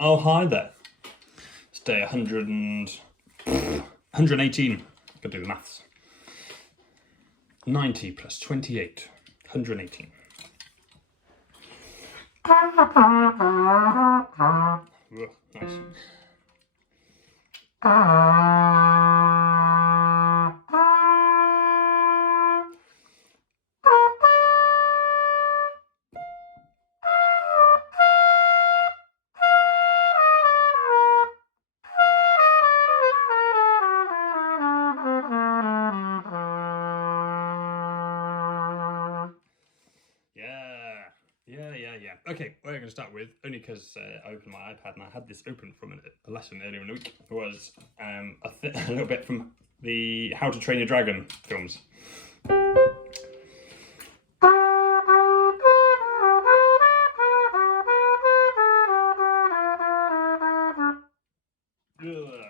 Oh, hi there. It's day 118. Gotta do the maths. 90 plus 28. 118. Ugh, nice. Yeah. Okay, what I'm going to start with, only because I opened my iPad and I had this open from a lesson earlier in the week, was a little bit from the How to Train Your Dragon films. Ugh.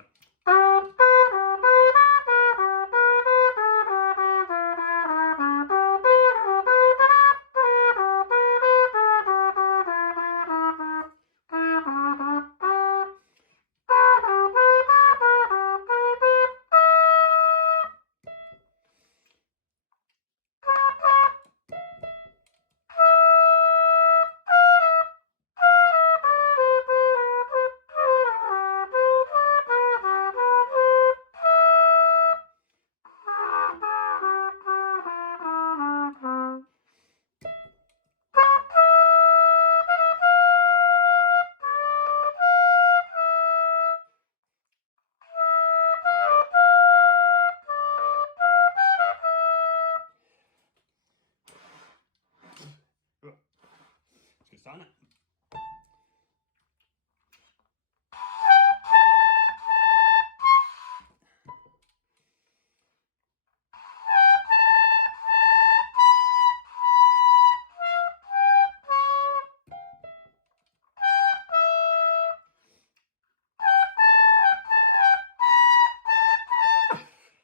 Good sign it.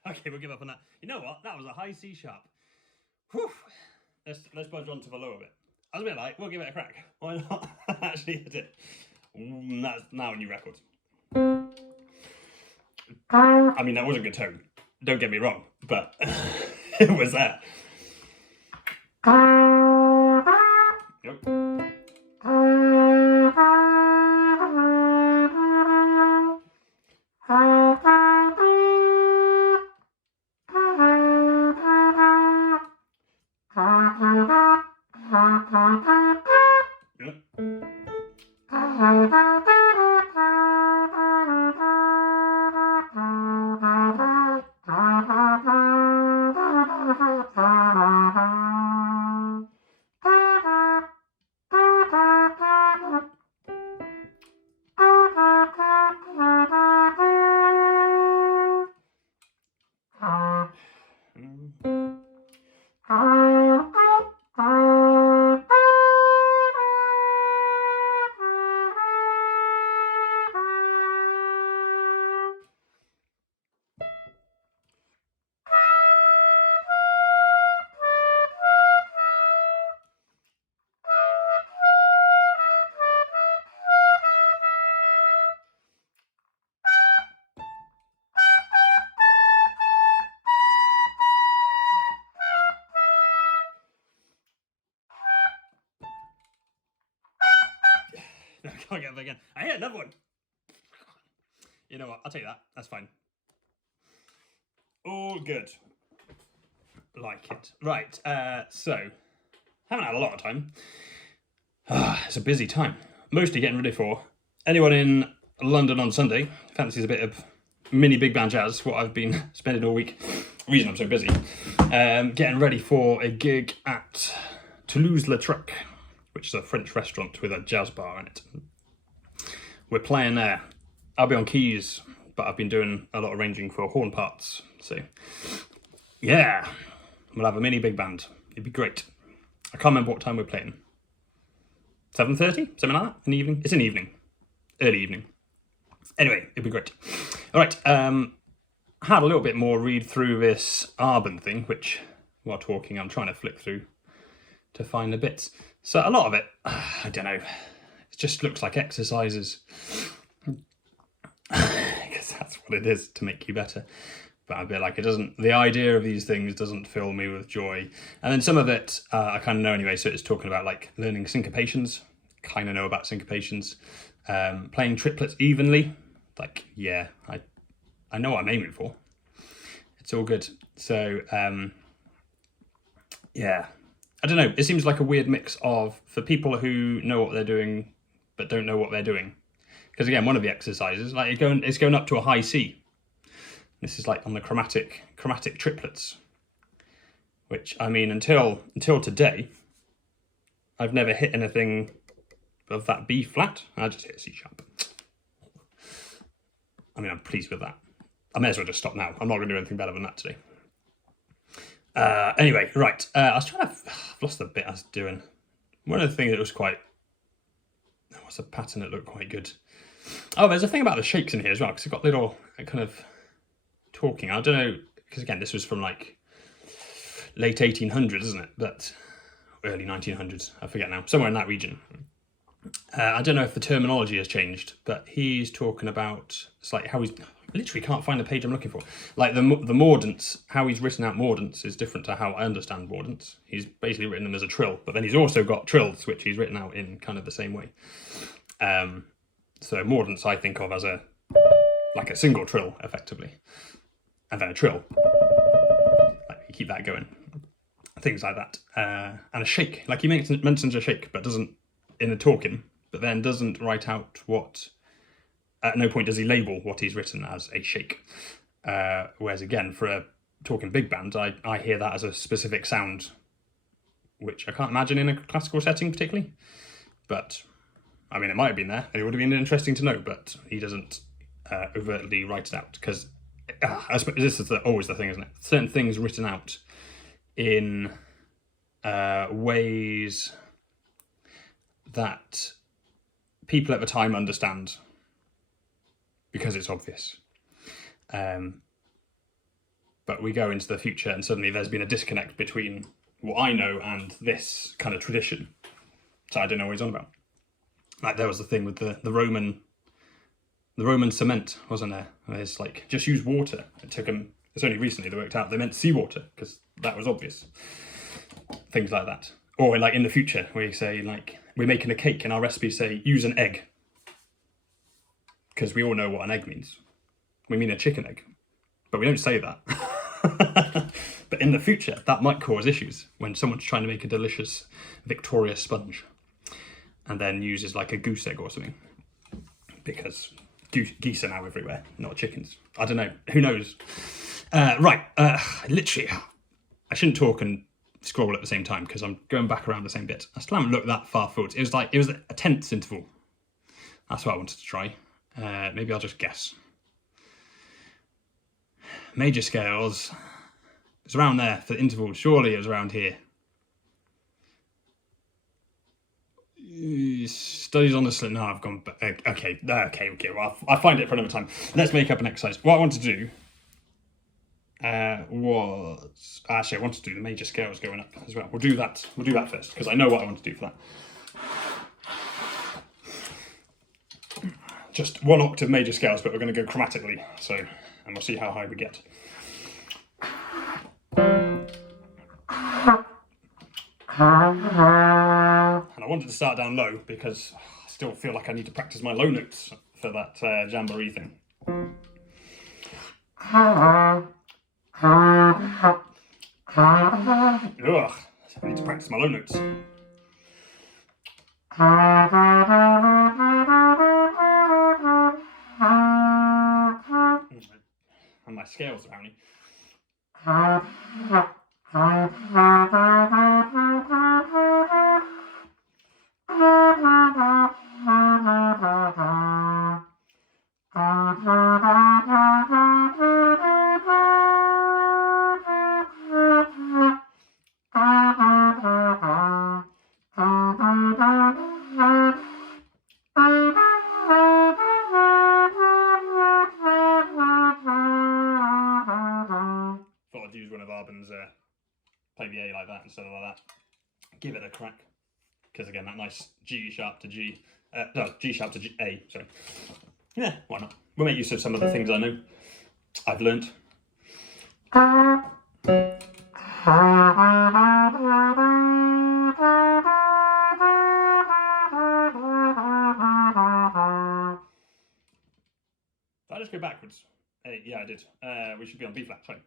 Okay, we'll give up on that. You know what? That was a high C sharp. Whew. Let's budge on to the lower bit. I was a bit like, we'll give it a crack. Why not? Actually hit it. That's now a new record. I mean, that was a good tone. Don't get me wrong, but it was there. Yep. No, I can't get up again. I hit another one. You know what? I'll take that. That's fine. All good. Like it. Right, so, haven't had a lot of time. It's a busy time. Mostly getting ready for anyone in London on Sunday fancies a bit of mini big band jazz, what I've been spending all week. Reason I'm so busy. Getting ready for a gig at Toulouse-Lautrec, which is a French restaurant with a jazz bar in it. We're playing there. I'll be on keys, but I've been doing a lot of arranging for horn parts. So, yeah, we'll have a mini big band. It'd be great. I can't remember what time we're playing. 7:30? Something like that? In the evening? It's in the evening. Early evening. Anyway, it'd be great. All right, had a little bit more read through this Arbon thing, which, while talking, I'm trying to flick through to find the bits. So a lot of it, I don't know, It just looks like exercises. Because that's what it is, to make you better. But a bit like it doesn't, the idea of these things doesn't fill me with joy. And then some of it I kind of know anyway, so it's talking about like learning syncopations. Kind of know about syncopations. Playing triplets evenly. Like, yeah, I know what I'm aiming for. It's all good. So, yeah. I don't know. It seems like a weird mix of, for people who know what they're doing, but don't know what they're doing. Because again, one of the exercises, like it's going up to a high C. This is like on the chromatic triplets, which, I mean, until today, I've never hit anything of that B flat. I just hit a C sharp. I mean, I'm pleased with that. I may as well just stop now. I'm not going to do anything better than that today. Anyway, right. I was trying to... I've lost the bit I was doing. One of the things that was quite... What's a pattern that looked quite good? Oh, there's a thing about the shakes in here as well, because it's got little kind of talking. I don't know, because again, this was from like late 1800s, isn't it? But early 1900s. I forget now. Somewhere in that region. I don't know if the terminology has changed, but he's talking about, it's like how he's... I literally can't find the page I'm looking for. Like the mordants, how he's written out mordants is different to how I understand mordants. He's basically written them as a trill, but then he's also got trills, which he's written out in kind of the same way. So mordants I think of as like a single trill, effectively. And then a trill. Like you keep that going. Things like that. And a shake. Like he mentions a shake, but doesn't, in the talking, but then doesn't write out what... At no point does he label what he's written as a shake. Whereas again, for a talking big band, I hear that as a specific sound, which I can't imagine in a classical setting particularly. But, I mean, it might have been there, and it would have been interesting to know, but he doesn't overtly write it out, because I suppose this is always the thing, isn't it? Certain things written out in ways that people at the time understand, because it's obvious. But we go into the future and suddenly there's been a disconnect between what I know and this kind of tradition. So I don't know what he's on about. Like there was the thing with the Roman cement, wasn't there? It's like, just use water. It took them, it's only recently they worked out they meant seawater, because that was obvious. Things like that. Or like in the future, where you say like, we're making a cake and our recipes say, use an egg. Because we all know what an egg means. We mean a chicken egg. But we don't say that. But in the future, that might cause issues when someone's trying to make a delicious Victoria sponge and then uses like a goose egg or something. Because geese are now everywhere, not chickens. I don't know. Who knows? Right. Literally, I shouldn't talk and scroll at the same time because I'm going back around the same bit. I still haven't looked that far forward. It was a tenth interval. That's what I wanted to try. Maybe I'll just guess. Major scales. It's around there for the interval. Surely it was around here. Studies on the slip. No, I've gone back. Okay. Well, I'll find it for another time. Let's make up an exercise. What I want to do was... Actually, I want to do the major scales going up as well. We'll do that. We'll do that first, because I know what I want to do for that. Just one octave major scales, but we're going to go chromatically. So, and we'll see how high we get. And I wanted to start down low because I still feel like I need to practice my low notes for that jamboree thing. Ugh. I need to practice my low notes. And my scales around me. Thought I'd use one of Arbon's play the A like that instead of like that. Give it a crack. because again, that nice G sharp to G, no, G sharp to G, A, sorry. Yeah, why not? We'll make use of some of the things I know, I've learnt. Did I just go backwards? Yeah, I did. We should be on B flat, sorry.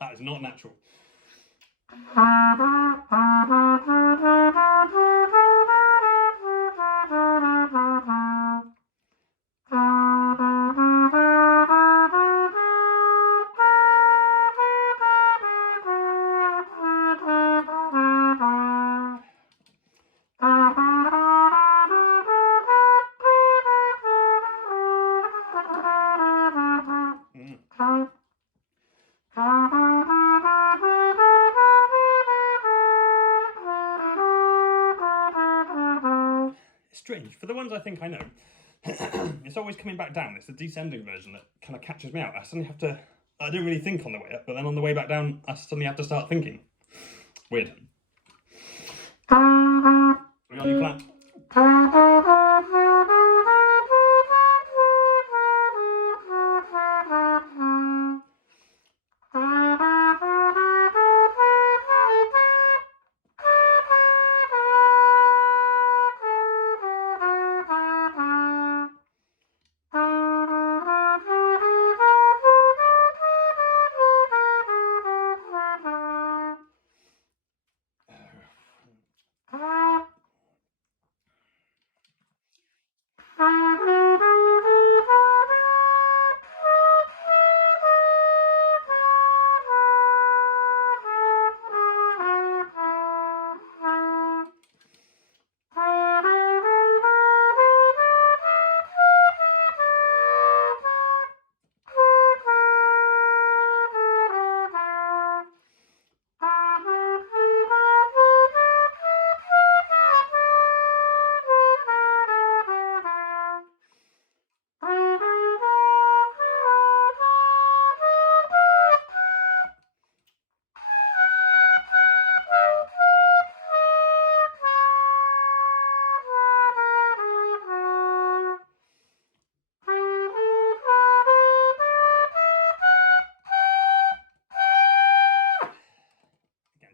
That is not natural. Strange. For the ones I think I know, it's always coming back down. It's the descending version that kind of catches me out. I suddenly have to, I don't really think on the way up, but then on the way back down, I suddenly have to start thinking. Weird. We on B flat?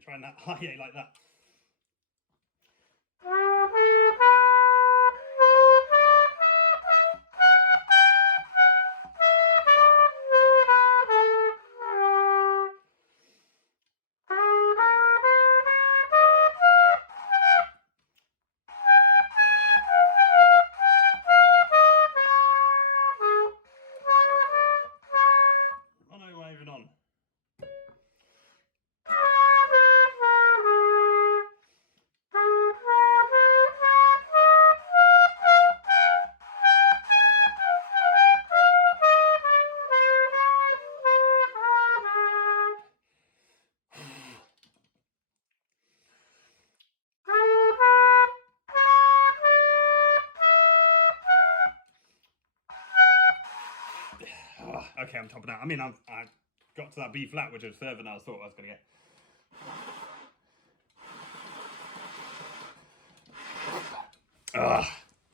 Trying that high A like that. Oh no, we're even on. Okay, I'm topping out. I mean, I got to that B flat, which was further than I thought I was going to get.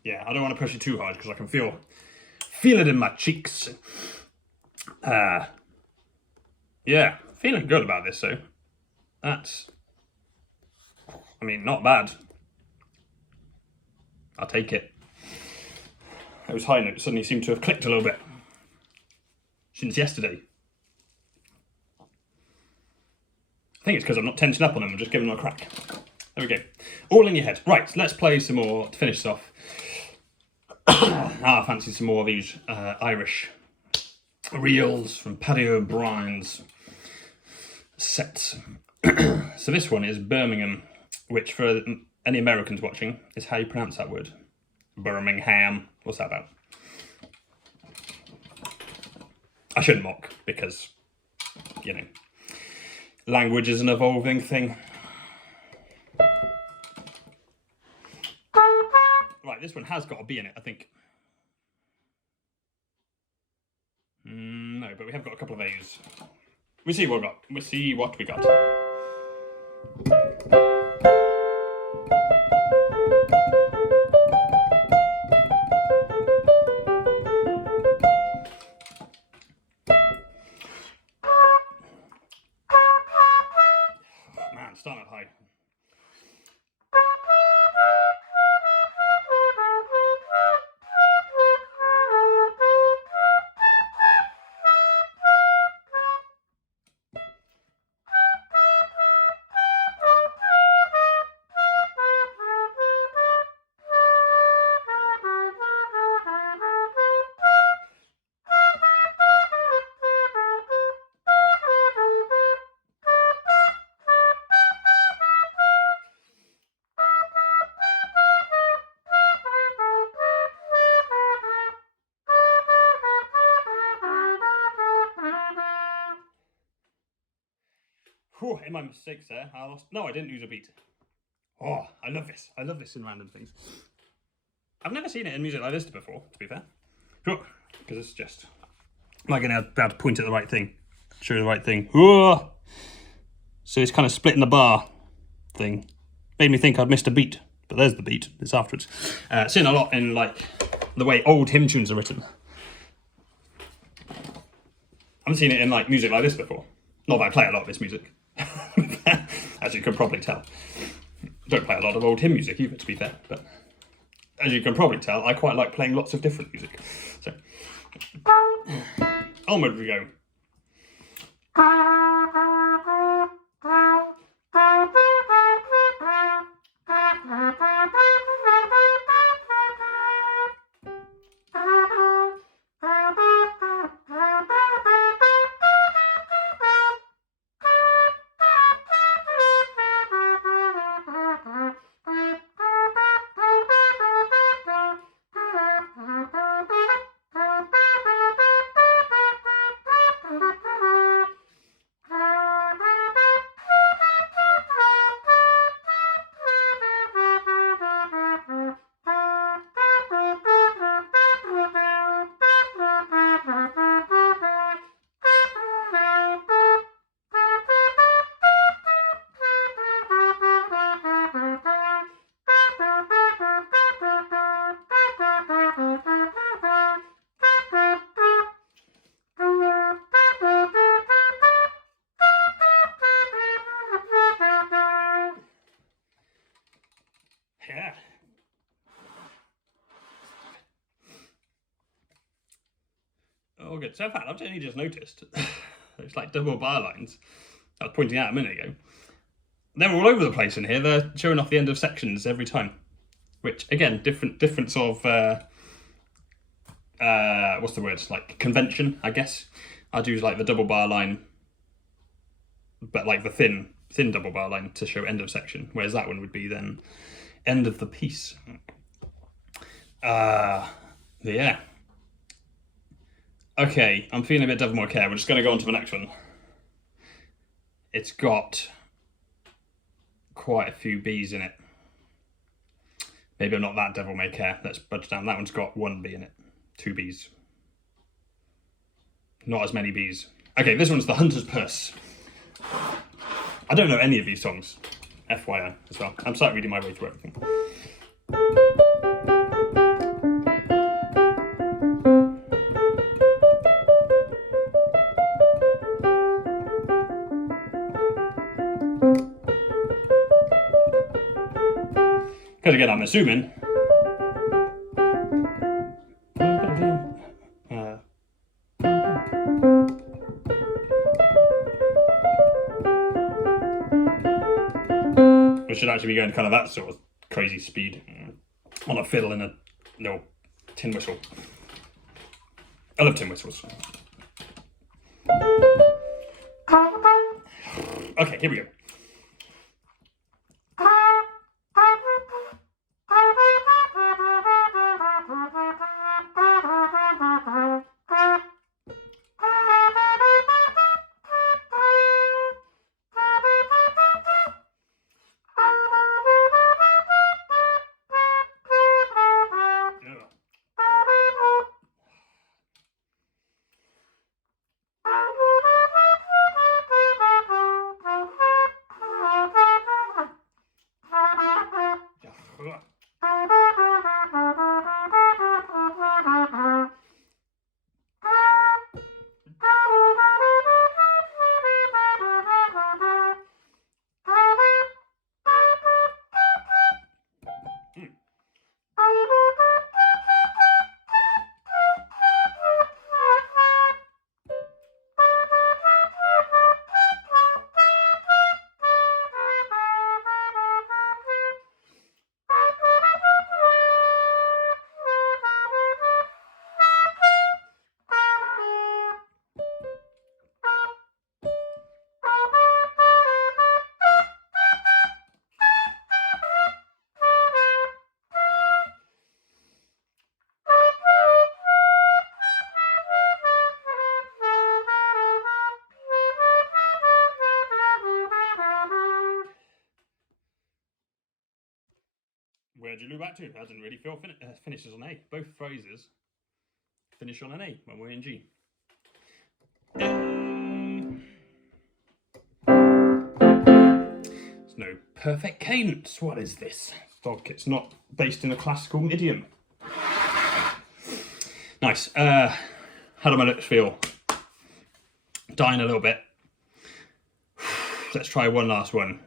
Yeah, I don't want to push it too hard because I can feel it in my cheeks. Yeah, feeling good about this, so that's, I mean, not bad. I'll take it. Those high notes suddenly seem to have clicked a little bit since yesterday. I think it's because I'm not tensing up on them, I'm just giving them a crack. There we go. All in your head. Right, let's play some more to finish this off. I fancy some more of these Irish reels from Paddy O'Brien's sets. So this one is Birmingham, which for any Americans watching is how you pronounce that word. Birmingham. What's that about? I shouldn't mock because, you know, language is an evolving thing. Right, this one has got a B in it, I think. No, but we have got a couple of A's. We see what we got. We see what we got. Man, starting at high. Whew, in my mistakes there, I lost. No, I didn't use a beat. Oh, I love this. I love this in random things. I've never seen it in music like this before, to be fair. Because it's just... Am I going to be able to point at the right thing? Show you the right thing. Whoa! So it's kind of splitting the bar thing. Made me think I'd missed a beat. But there's the beat. It's afterwards. Seen a lot in, like, the way old hymn tunes are written. I haven't seen it in, like, music like this before. Not that I play a lot of this music. As you can probably tell. Don't play a lot of old hymn music either, to be fair. But as you can probably tell, I quite like playing lots of different music. So, onward we go. Yeah. Oh, good. So, in fact, I've only just noticed. It's like double bar lines. I was pointing out a minute ago. They're all over the place in here. They're showing off the end of sections every time. Which, again, different sort of... what's the word? Like, convention, I guess. I'd use, like, the double bar line. But, like, the thin double bar line to show end of section. Whereas that one would be then end of the piece. Yeah. Okay, I'm feeling a bit Devil May Care. We're just going to go on to the next one. It's got quite a few B's in it. Maybe I'm not that Devil May Care. Let's budge down. That one's got 1 B in it. 2 B's. Not as many B's. Okay, this one's The Hunter's Purse. I don't know any of these songs. FYI as well. I'm starting reading my way through everything. Because again, I'm assuming... we should actually be going kind of that sort of crazy speed on a fiddle in a little tin whistle. I love tin whistles. Okay, here we go. where'd you loop back to? I didn't really feel finishes on A. Both phrases finish on an A when we're in G. There's no perfect cadence. What is this? It's not based in a classical idiom. Nice. How do my lips feel? Dying a little bit. Let's try one last one.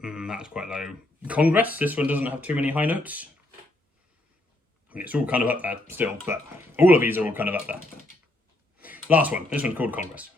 That's quite low. Congress, this one doesn't have too many high notes. I mean, it's all kind of up there still, but all of these are all kind of up there. Last one, this one's called Congress.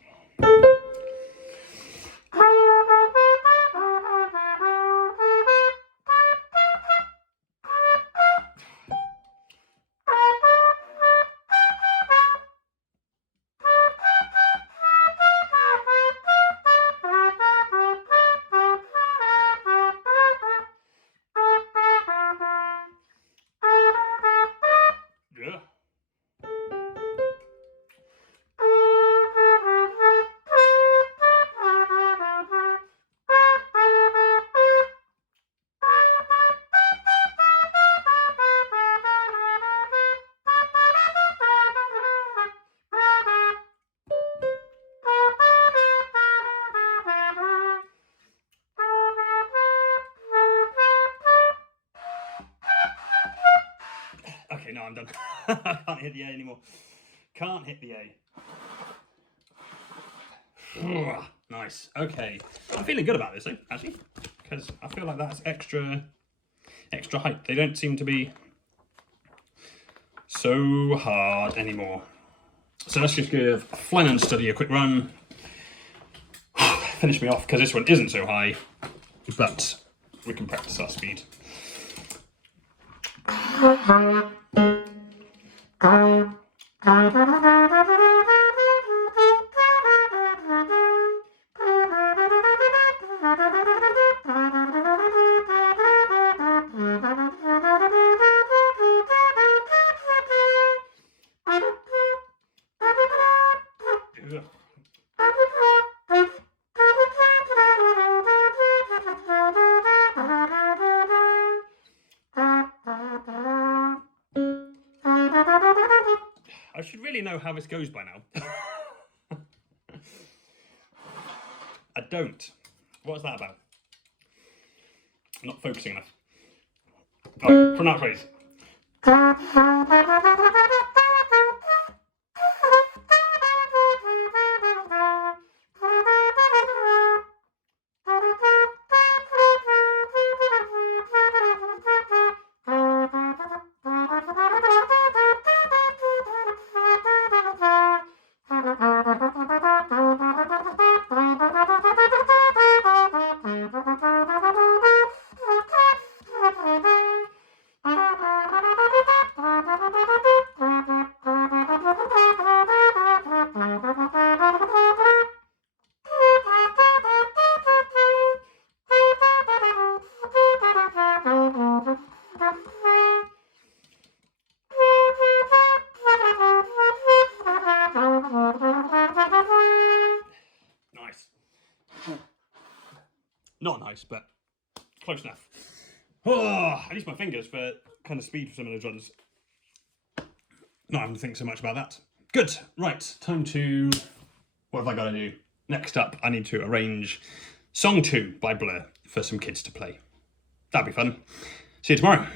Yeah. Okay, no, I'm done. I can't hit the A anymore. Can't hit the A. Nice. Okay. I'm feeling good about this, though, actually, because I feel like that's extra height. They don't seem to be so hard anymore. So let's just give Flying Understudy a quick run. Finish me off, because this one isn't so high, but we can practice our speed. I should really know how this goes by now. I don't. What's that about? I'm not focusing enough. Oh, from that phrase. Nice. Not nice, but close enough. Oh, I use my fingers for kind of speed for some of those runs. Not having to think so much about that. Good. Right, time to... What have I got to do? Next up, I need to arrange Song 2 by Blur for some kids to play. That'd be fun. See you tomorrow.